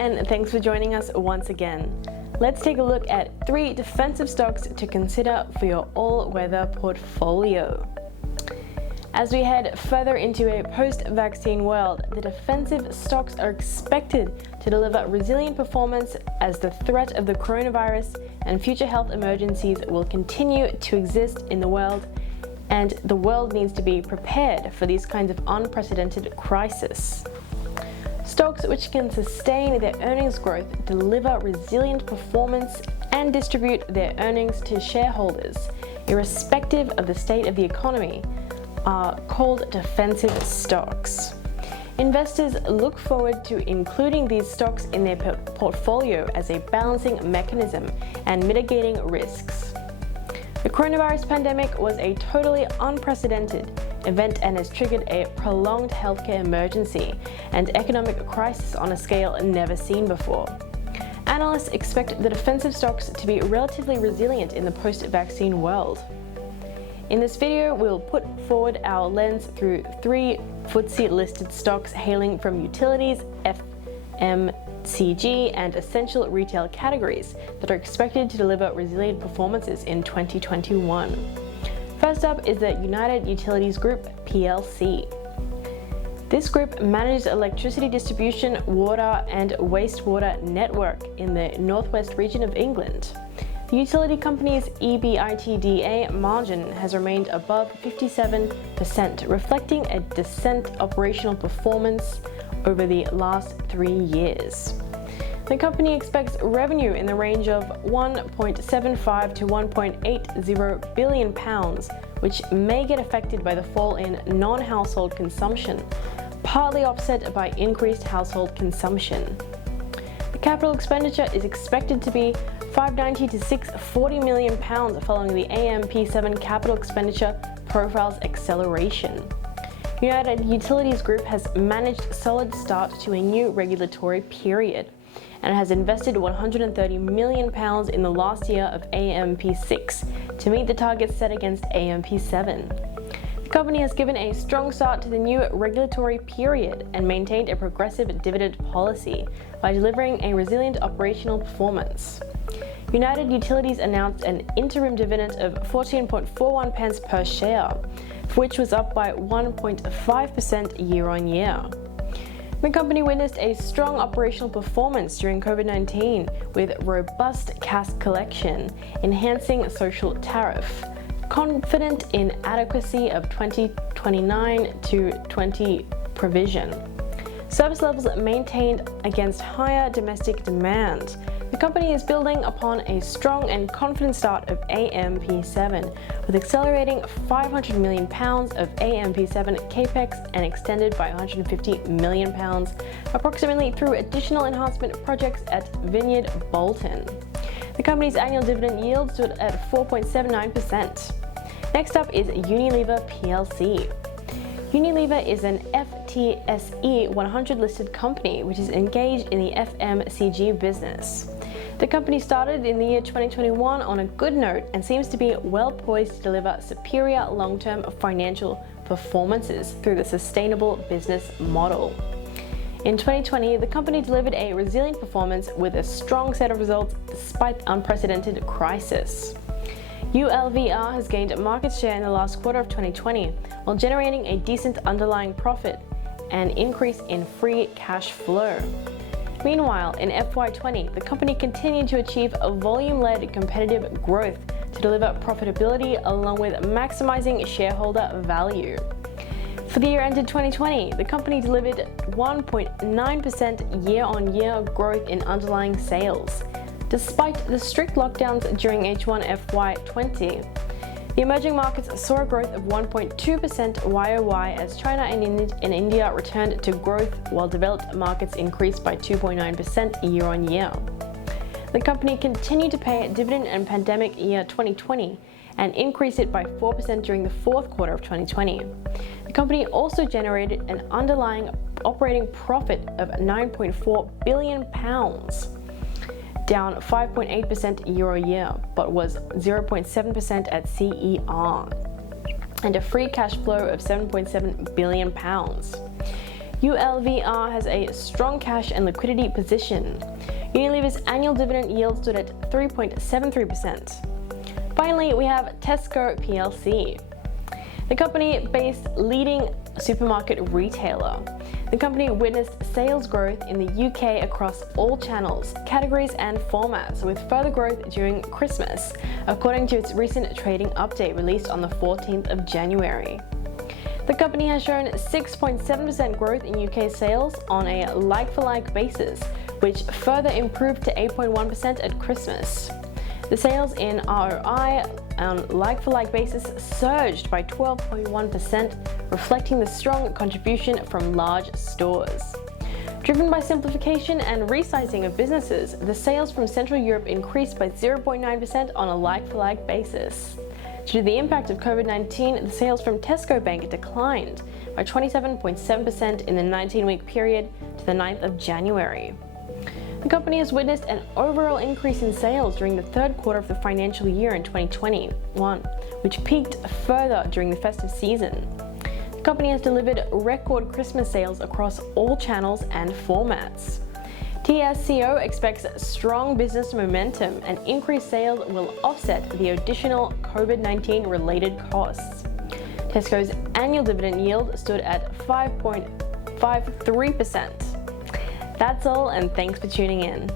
and thanks for joining us once again. Let's take a look at 3 defensive stocks to consider for your all-weather portfolio. As we head further into a post-vaccine world, the defensive stocks are expected to deliver resilient performance as the threat of the coronavirus and future health emergencies will continue to exist in the world, and the world needs to be prepared for these kinds of unprecedented crises. Stocks which can sustain their earnings growth, deliver resilient performance, and distribute their earnings to shareholders, irrespective of the state of the economy, are called defensive stocks. Investors look forward to including these stocks in their portfolio as a balancing mechanism and mitigating risks. The coronavirus pandemic was a totally unprecedented event and has triggered a prolonged healthcare emergency and economic crisis on a scale never seen before. Analysts expect the defensive stocks to be relatively resilient in the post-vaccine world. In this video, we'll put forward our lens through 3 FTSE-listed stocks hailing from utilities, FMCG, and essential retail categories that are expected to deliver resilient performances in 2021. First up is the United Utilities Group plc. This group manages electricity distribution, water and wastewater network in the northwest region of England. The utility company's EBITDA margin has remained above 57%, reflecting a decent operational performance over the last 3 years. The company expects revenue in the range of £1.75 to £1.80 billion, which may get affected by the fall in non-household consumption, partly offset by increased household consumption. The capital expenditure is expected to be £590 to £640 million following the AMP7 capital expenditure profile's acceleration. United Utilities Group has managed a solid start to a new regulatory period and has invested £130 million in the last year of AMP6 to meet the targets set against AMP7. The company has given a strong start to the new regulatory period and maintained a progressive dividend policy by delivering a resilient operational performance. United Utilities announced an interim dividend of 14.41 pence per share, which was up by 1.5% year-on-year. The company witnessed a strong operational performance during COVID-19 with robust cash collection, enhancing social tariff, confident in adequacy of 2029 to 20 provision. Service levels maintained against higher domestic demand. The company is building upon a strong and confident start of AMP7, with accelerating £500 million of AMP7 capex and extended by £150 million, approximately through additional enhancement projects at Vineyard Bolton. The company's annual dividend yield stood at 4.79%. Next up is Unilever plc. Unilever is an FTSE 100 listed company which is engaged in the FMCG business. The company started in the year 2021 on a good note and seems to be well poised to deliver superior long-term financial performances through the sustainable business model. In 2020, the company delivered a resilient performance with a strong set of results despite the unprecedented crisis. ULVR has gained market share in the last quarter of 2020 while generating a decent underlying profit and increase in free cash flow. Meanwhile, in FY20, the company continued to achieve a volume-led competitive growth to deliver profitability along with maximizing shareholder value. For the year ended 2020, the company delivered 1.9% year-on-year growth in underlying sales. Despite the strict lockdowns during H1 FY20, the emerging markets saw a growth of 1.2% YOY as China and India returned to growth while developed markets increased by 2.9% year-on-year. The company continued to pay a dividend in pandemic year 2020 and increased it by 4% during the fourth quarter of 2020. The company also generated an underlying operating profit of £9.4 billion, down 5.8% year-on-year, but was 0.7% at CER, and a free cash flow of £7.7 billion. ULVR has a strong cash and liquidity position. Unilever's annual dividend yield stood at 3.73%. Finally, we have Tesco plc. The company-based leading supermarket retailer. The company witnessed sales growth in the UK across all channels, categories and formats, with further growth during Christmas, according to its recent trading update released on the 14th of January. The company has shown 6.7% growth in UK sales on a like-for-like basis, which further improved to 8.1% at Christmas. The sales in ROI on like-for-like basis surged by 12.1%, reflecting the strong contribution from large stores. Driven by simplification and resizing of businesses, the sales from Central Europe increased by 0.9% on a like-for-like basis. Due to the impact of COVID-19, the sales from Tesco Bank declined by 27.7% in the 19-week period to the 9th of January. The company has witnessed an overall increase in sales during the third quarter of the financial year in 2021, which peaked further during the festive season. The company has delivered record Christmas sales across all channels and formats. TSCO expects strong business momentum and increased sales will offset the additional COVID-19 related costs. Tesco's annual dividend yield stood at 5.53%. That's all, and thanks for tuning in.